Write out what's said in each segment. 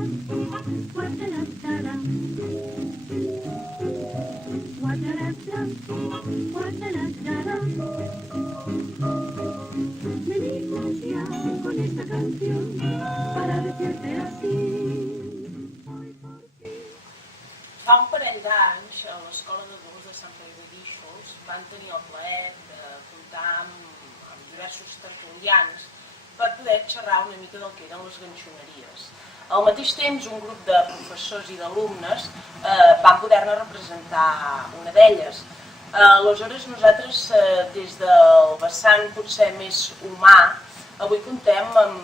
Venimos ya con esta canción para decirte así. Fa un parell d'anys, a l'Escola d'Adults de Sant Feliu de Guíxols van tenir el plaer de comptar amb diversos tertulians per poder xerrar una mica del que eren les ganxoneries. Al mateix temps, un grup de professors i d'alumnes van poder-ne representar una d'elles. Aleshores, nosaltres, des del vessant potser més humà, avui contem amb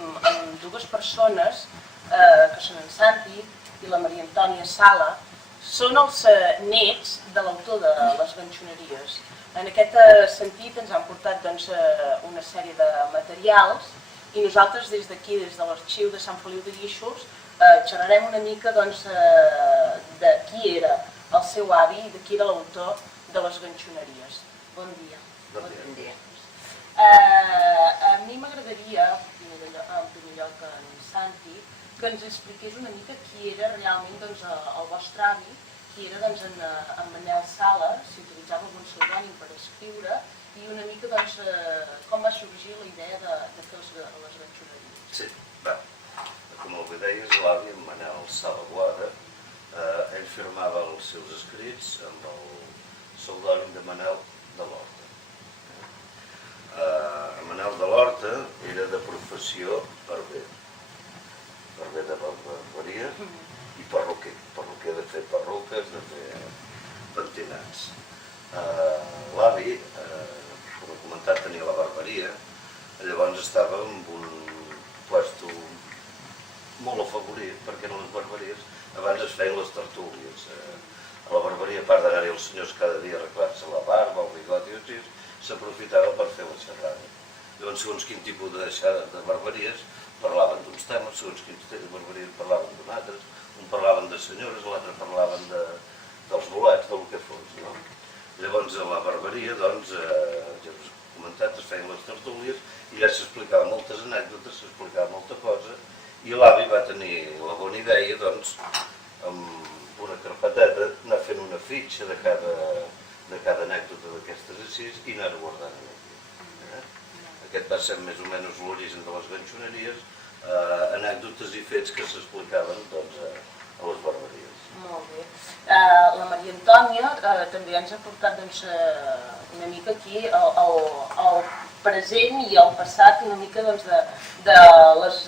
dues persones, que són en Santi i la Maria Antònia Sala. Són els nets de l'autor de les ganxoneries. En aquest sentit ens han portat una sèrie de materials i nosaltres des d'aquí, des de l'arxiu de Sant Feliu de Guíxols, xerrarem una mica de qui era el seu avi i de qui era l'autor de les ganxoneries. Bon dia. Bon dia. A mi m'agradaria, en primer lloc en Santi, que ens expliqués una mica qui era realment el vostre avi, qui era en Manel Sala, si utilitzava algun pseudònim per escriure, i una mica com va sorgir la idea de fer les ganxoneries. Sí, bé, com bé deies, l'avi, en Manel Sala Boada, ell firmava els seus escrits amb el pseudònim de Manel de l'Horta. Manel de l'Horta era de professió barber de barberia i perruquer de fer perruques, de fer pentinats. L'avi, com he comentat, tenia la barberia, llavors estava en un puesto molt afavorit, perquè en les barberies abans es feien les tertúlies. A la barberia, a part d'anar-hi els senyors cada dia a arreglar-se la barba, el bigot i així, s'aprofitava per fer la xerrada. Llavors, segons quin tipus de barberies, parlaven d'uns temes, segons quins barberies parlaven d'un altre, un parlaven de senyores, l'altre parlaven dels bolets, del que fos. Llavors, a la barberia, ja us he comentat, es feien les tertúlies i ja s'explicava moltes anècdotes, s'explicava molta cosa, i l'avi va tenir la bona idea, amb una carpeteta, anar fent una fitxa de cada anècdota d'aquestes així i anar guardant aquí. Aquest va ser més o menys l'origen de les ganxoneries, anècdotes i fets que s'explicaven a les barberies. Molt bé. La Maria Antònia també ens ha portat una mica aquí el present i el passat, una mica de les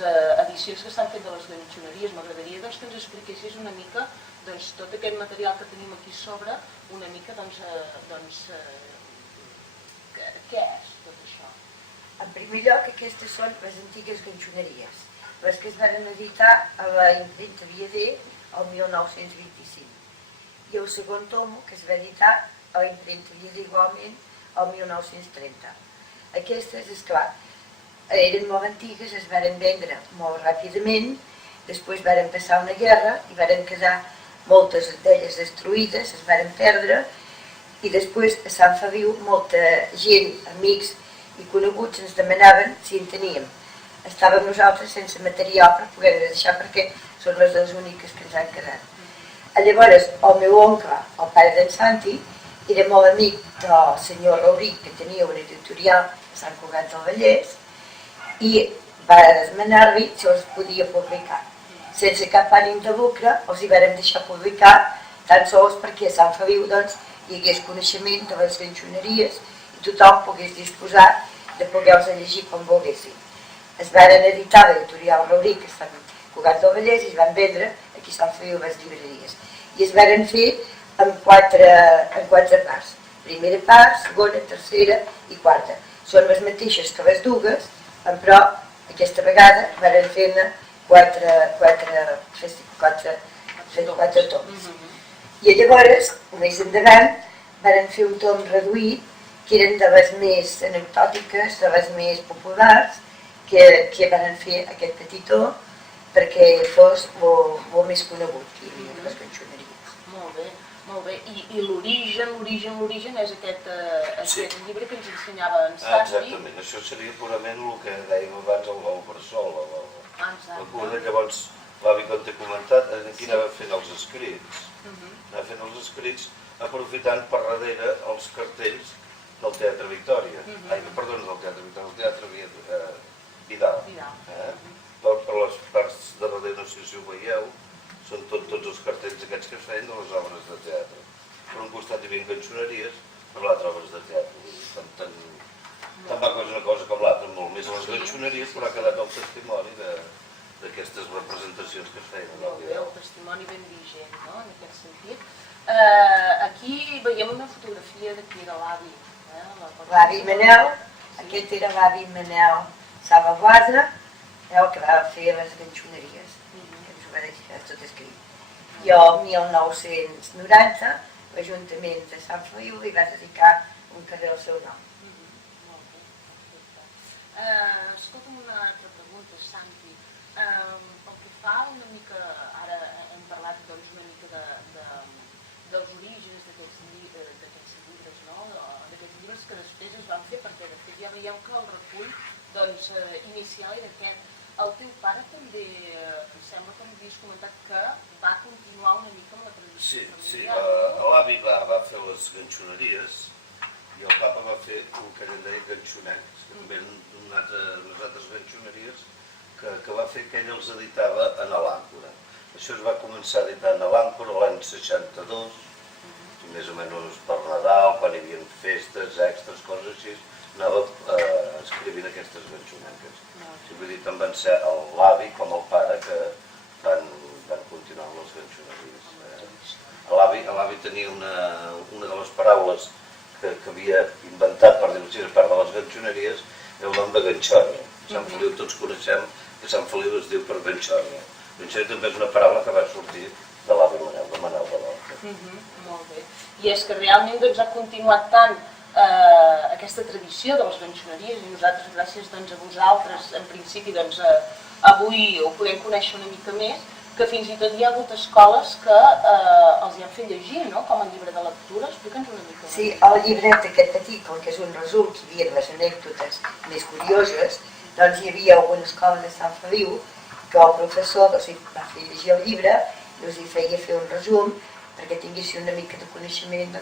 edicions que s'han fet de les ganxoneries. M'agradaria que ens expliquessis una mica tot aquest material que tenim aquí sobre, una mica què és tot això? En primer lloc, aquestes són les antigues ganxoneries, les que es van editar a la impremta Viader el 1925, i el segon tomo que es va editar a la impremta Viader igualment el 1930. Aquestes, esclar, eren molt antigues, es van vendre molt ràpidament, després van passar una guerra i van quedar moltes d'elles destruïdes, es van perdre, i després a Sant Feliu molta gent, amics i coneguts ens demanaven si en teníem. Estàvem nosaltres sense material per poder-ho deixar perquè són les dues úniques que ens han quedat. Llavors, el meu oncle, el pare d'en Santi, era molt amic del senyor Rauric, que tenia una editorial a Sant Cugat del Vallès, i va demanar-li si els podia publicar. Sense cap ànim de lucre, els hi vàrem deixar publicar, tan sols perquè a Sant Feliu hi hagués coneixement de les ganxoneries i tothom pogués disposar de poder-los llegir com volguessin. Es van editar l'editorial Rauric, que està a Cugat del Vallès, i es van vendre aquí a Sant Feliu les llibreries. I es van fer en quatre parts. Primera part, segona, tercera i quarta. Són les mateixes que les dues, però aquesta vegada van fer-ne quatre toms. I llavors, més endavant, van fer un tom reduït, que eren de les més anecdòtiques, de les més populars, que van fer aquest petitó perquè fos molt més conegut que hi havia les ganxoneries. Molt bé. I l'origen és aquest llibre que ens ensenyava en Santi. Exactament, això seria purament el que dèiem abans, el bressol, la cura. Llavors, l'avi, com t'he comentat, aquí anava fent els escrits. Anava fent els escrits aprofitant per darrere els cartells del Teatre Victòria. Perdona, del Teatre Victòria, del Teatre Vidal. Per les parts de darrere, no sé si ho veieu, són tots els cartells aquests que es feien de les obres de teatre. Per un costat hi havia cançoneries, per l'altre obres de teatre. Tan maco és una cosa com l'altra, molt més les cançoneries, però ha quedat el testimoni d'aquestes representacions que es feien. Molt bé, el testimoni ben vigent, no?, en aquest sentit. Aquí veiem una fotografia d'aquí de l'avi. L'avi Manel, aquest era l'avi Manel Salvaguarda, el que va fer les ganxoneries, que ens ho va deixar tot escrit. Jo, el 1990, l'Ajuntament de Sant Feliu li va dedicar un carrer al seu nom. Escolta'm una altra pregunta, Santi. Pel que fa una mica, ara hem parlat una mica dels orígens d'aquests llibres, no? D'aquests llibres que després es van fer, perquè de fet ja veiem que el recull inicial era aquest. El teu pare també, em sembla que m'havies comentat que va continuar una mica amb la tradició familiar. Sí, l'avi va fer les ganxoneries i el papa va fer un que en deia ganxonets, que també unes altres ganxoneries que va fer que ell els editava en l'Àncora. Això es va començar a editar en l'Àncora l'any 62, més o menys per Nadal, quan hi havia festes, extras, coses així, anava escrivint aquestes ganxonetes. Vull dir, tant van ser l'avi com el pare que van continuar amb les ganxoneries. L'avi tenia una de les paraules que havia inventat, per dir-ho així, a part de les ganxoneries, el nom de Ganxònia. A Sant Feliu tots coneixem que Sant Feliu es diu per Ganxònia. Ganxònia també és una paraula que va sortir de l'avi Manel, de Manel de l'Horta. Molt bé. I és que realment ha continuat tant aquesta tradició de les ganxoneries i nosaltres, gràcies a vosaltres, en principi, avui ho podem conèixer una mica més, que fins i tot hi ha hagut escoles que els hi han fet llegir, no?, com el llibre de lectura. Explica'ns una mica. Sí, el llibret aquest petit, com que és un resum, que hi havia les anècdotes més curioses, doncs hi havia alguna escola de Sant Feliu que el professor va fer llegir el llibre i els feia fer un resum perquè tinguessin una mica de coneixement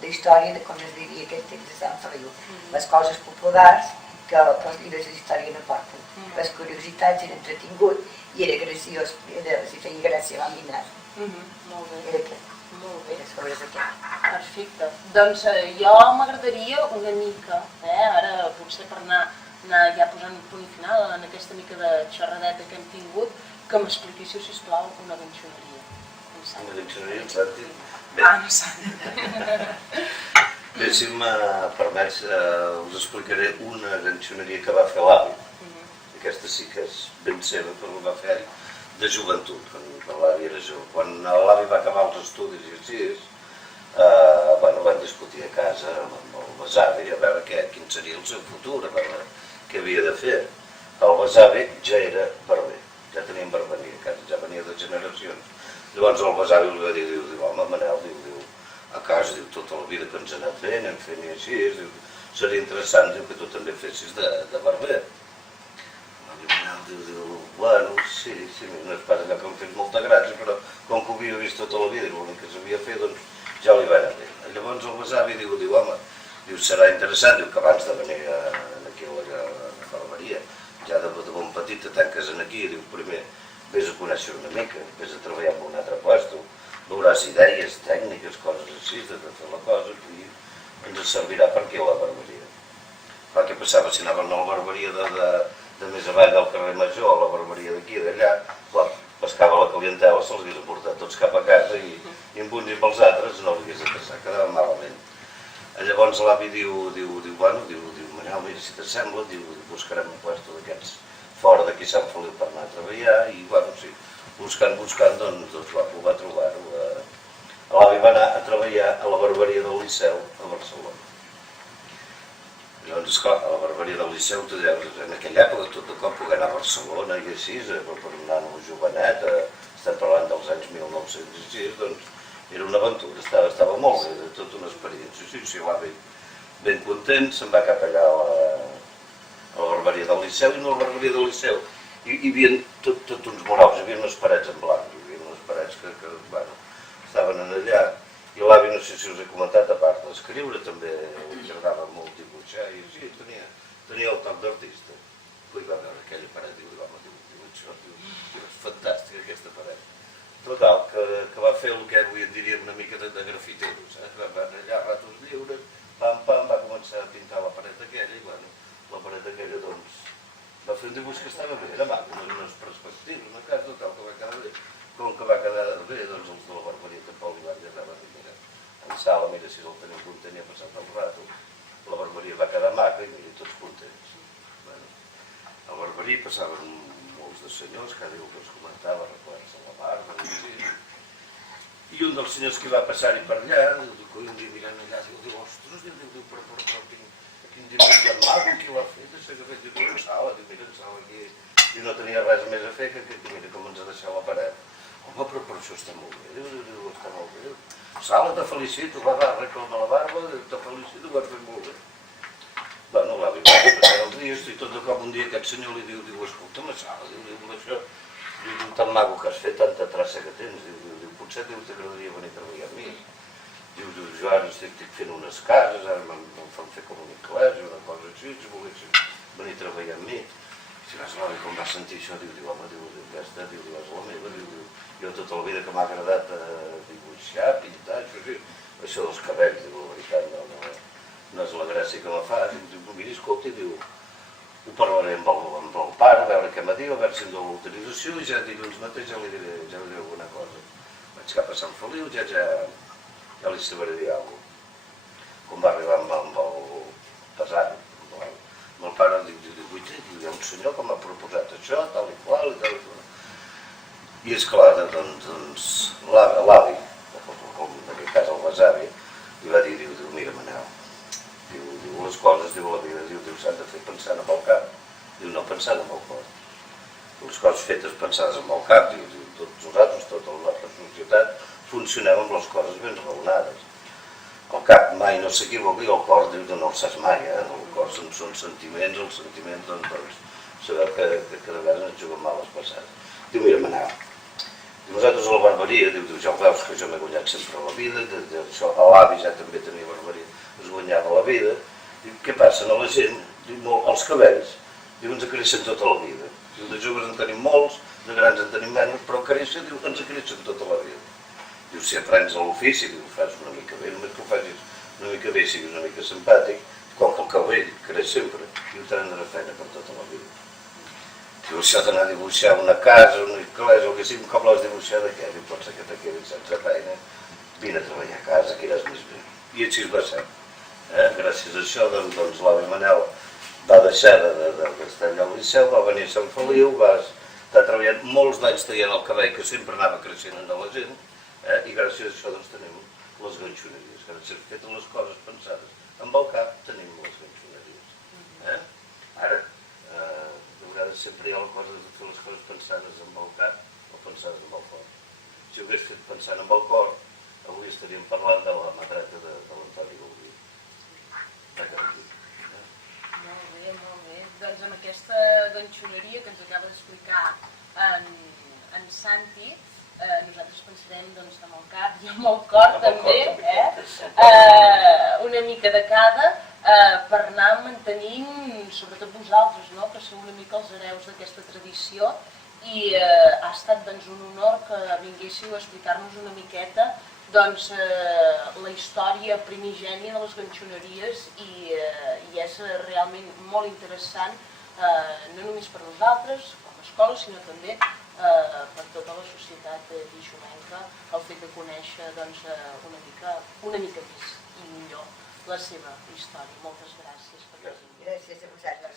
d'història de com es vivia aquest temps de Sant Feliu. Les coses populars que els llibres d'història no porten. Les curiositats eren entretingut i era graciós, els feia gràcia a l'aminar. Molt bé. Era aquest. Molt bé. Era sobre aquest. Perfecte. Doncs jo m'agradaria una mica, ara potser per anar ja posant un punt final en aquesta mica de xerradeta que hem tingut, que m'expliquéssiu, sisplau, una ganxoneria. Una ganxoneria, en Santi? No Santi. Bé, si em permets, us explicaré una ganxoneria que va fer l'avi. Aquesta sí que és ben seva, però la va fer de joventut, quan l'avi era jove. Quan l'avi va acabar els estudis i així, van discutir a casa amb el besavi a veure quin seria el seu futur, a veure què havia de fer. El besavi ja era barber, ja tenien barberia a casa, ja venia de generacions. Llavors el besavi li va dir, home, Manel, a casa, tota la vida que ens ha anat fent, hem fet i així, seria interessant que tu també fessis de barber. El Manel diu, bueno, sí, no és pas allò que em fet molta gràcia, però com que ho havia vist tota la vida i l'únic que sabia fer, doncs ja li va anar bé. Llavors el besavi diu, home, serà interessant, que abans de venir aquí a la barberia, ja de bon petit te tanques aquí, primer vés a conèixer una mica, vés a treballar en un altre lloc, veuràs idees, tècniques, coses així, de fer la cosa, i ens servirà per aquí a la barberia. Què passava si anaven a la barberia de més avall del carrer Major, a la barberia d'aquí i d'allà, pescava la clientela, se'ls hagués portat tots cap a casa i amb uns i amb els altres no els hagués de passar, quedava malament. Llavors l'avi diu, Manel, mira, si t'assembla, buscarem un puesto d'aquests fora d'aquí Sant Feliu per anar a treballar i, buscant, doncs ho va trobar-ho. L'avi va anar a treballar a la barberia del Liceu a Barcelona. Llavors, esclar, a la barberia del Liceu, en aquella època tot de cop poder anar a Barcelona i així, per un nano jovenet, estem parlant dels anys 1906, doncs era una aventura, estava molt bé, tota una experiència. Sí, l'avi ben content, se'n va cap allà a la barberia del Liceu, i no a la barberia del Liceu, hi havia tots uns muraus, hi havia unes parets en blanc, hi havia unes parets que bueno, estaven allà. I l'avi, no sé si us he comentat, a part d'escriure, també li agradava molt dibuixar i així, tenia el toc d'artista. Li va veure aquella paret i li va dir, això és fantàstica aquesta paret. Total, que va fer el que avui en diríem una mica de grafiteros, va allà a ratos lliures, pam, va començar a pintar la paret aquella i bueno, la paret aquella doncs va fer un dibuix que estava bé, era maco, amb unes perspectives, una casa, total, que va quedar bé. Com que va quedar bé, doncs els de la barberia tampoc li van dir res, van dir, mira, en Sala, mira si el teniu content i ha passat el rato, la barberia va quedar maca i mira, tots contents. Bueno, a la barberia passaven molts de senyors, cada dia que us comentava, records a la barba, i un dels senyors que va passar-hi per allà, un dia mirant allà, diu, ostres, però quin dibuix tan maco, qui l'ha fet, diu, en Sala, mira, en Sala aquí, i no tenia res més a fer que mira com ens ha deixat la paret. Home, però això està molt bé, diu, està molt bé. Sala, te felicito, va reclamar la barba, te felicito, ho vas fer molt bé. Bueno, l'avi va passar els dies i tot de cop un dia aquest senyor li diu, escolta'm, Sala, diu, això, diu, tan maco que has fet, tanta traça que tens, diu, potser t'agradaria venir a treballar amb mi. Diu, jo ara estic fent unes cases, ara me'n fan fer com un anglès, una cosa així, si volguessis venir a treballar amb mi. Si vas l'avi, com va sentir això, diu, home, ja està, diu, és la meva, diu, jo tota la vida que m'ha agradat dibuixar, pintar, això dels cabells, diu, la veritat, no és la gràcia que me fa, diu, mira, escolta, diu, ho parlaré amb el pare, a veure què me diu, a veure si em dóna l'autorització, i ja dilluns mateix ja li diré alguna cosa. Vaig cap a Sant Feliu, ja li sabré dir alguna cosa. Quan va arribar amb el pesant, amb el pare, diu, hi ha un senyor que m'ha proposat això, tal i qual, i esclar, doncs, l'avi, en aquest cas el besavi, li va dir, diu, mira, Manel, diu, les coses, diu, la vida, diu, s'han de fer pensant amb el cap, diu, no pensant amb el cor. Les coses fetes pensades amb el cap, diu, tots nosaltres, tota la nostra societat, funcionem amb les coses ben raonades. El cap mai no s'equivoca i el cor, diu, no el saps mai, el cor són sentiments, els sentiments, doncs, sabeu que cada vegada ens juguen mal les passades. Diu, mira, Manel, nosaltres a la barberia, diu, ja ho veus que jo m'he guanyat sempre la vida, això a l'avi ja també tenia barberia, es guanyava la vida. Diu, què passa a la gent? Diu, els cabells, diu, ens creixen tota la vida. Diu, de joves en tenim molts, de grans en tenim menys, però créixer, diu, ens creixen tota la vida. Diu, si aprens a l'ofici, diu, ho fas una mica bé, només que ho facis una mica bé, siguis una mica simpàtic, com que el cabell creix sempre, diu, tindrà feina per tota la vida. Diu, això d'anar a dibuixar una casa, una església, o que sigui, com l'has dibuixat de què? Diu, pot ser que te quedis sense feina, vine a treballar a casa, que iràs més bé. I així va ser. Gràcies a això, doncs, l'avi Manel va deixar d'estar allà al Liceu, va venir a Sant Feliu, va estar treballant molts d'anys tallant el cabell, que sempre anava creixent en la gent, i gràcies a això doncs tenim les ganxoneries, gràcies a fetes les coses pensades amb el cap tenim les ganxoneries. Ara, de vegades sempre hi ha la cosa de fer les coses pensades amb el cap o pensades amb el cor. Si ho hagués fet pensant amb el cor, avui estaríem parlant de la matreta de l'Antoni Gaudí. Molt bé. Doncs amb aquesta ganxoneria que ens acaba d'explicar en Santi, nosaltres pensarem amb el cap i amb el cor també, una mica de cada, per anar mantenint, sobretot vosaltres, que sou una mica els hereus d'aquesta tradició, i ha estat un honor que vinguéssiu a explicar-nos una miqueta la història primigènia de les ganxoneries, i és realment molt interessant, no només per nosaltres com a escola, sinó també per tota la societat guixomenca, el fet de conèixer una mica més i millor la seva història. Moltes gràcies per venir. Gràcies a vosaltres.